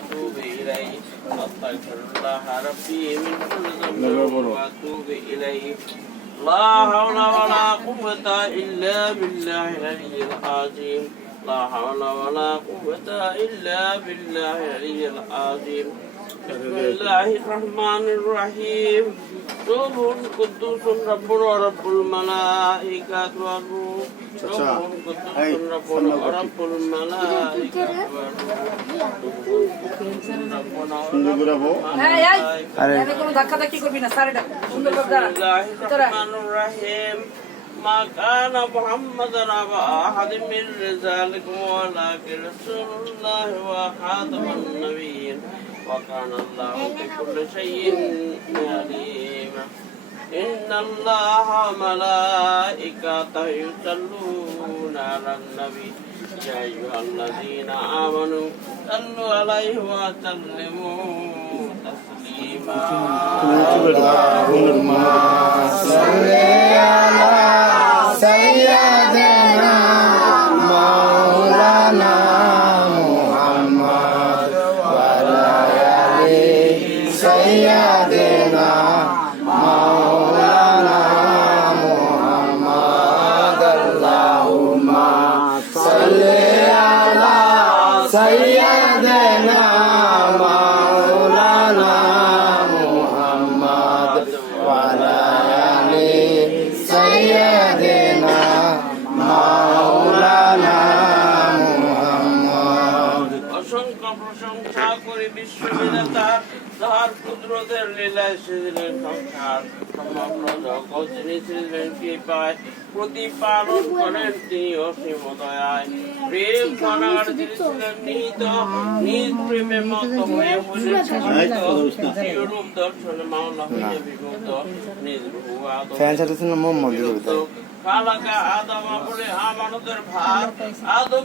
وأتوب إليه أستغفر الله ربي من كل ذنب وأتوب إليه لا حول ولا قوة إلا بالله العلي العظيم لا حول ولا قوة إلا بالله العلي العظيم بسم الله الرحمن الرحيم سبح قدوس ربنا ورب الملائكة والروح سبح قدوس ربنا ورب الملائكة والروح ما كان محمد أبا أحد من رجالكم ولكن رسول الله وخاتم النبيين وكان الله بكل شيء عليما إن الله وملائكته يصلون على النبي يا أيها الذين آمنوا صلوا عليه وسلموا تسليما اللهم صل على سيدنا مولانا محمد وعلى آل سيدنا مولانا محمد اللهم صل على سيدنا مولانا محمد وعلى آل سيدنا مولانا محمد অসংখ্য প্রশংসা করি বিশ্ববিধাতার তাহার কুদরতের লীলায় সৃজনের সংসার সমগ্র জগৎ যিনি সৃজনের কৃপায় প্রতিপালন করেন তিনি অসীম দয়ায় প্রেম ধরার যিনি ছিলেন নিহিত নিজ প্রেমে মত হয়ে হইলেন রূপ দর্শনে মাওলা হইলে বিভক্ত নিজ রূহ আদম খালাকা আদম বলে আমানতের ভার আদম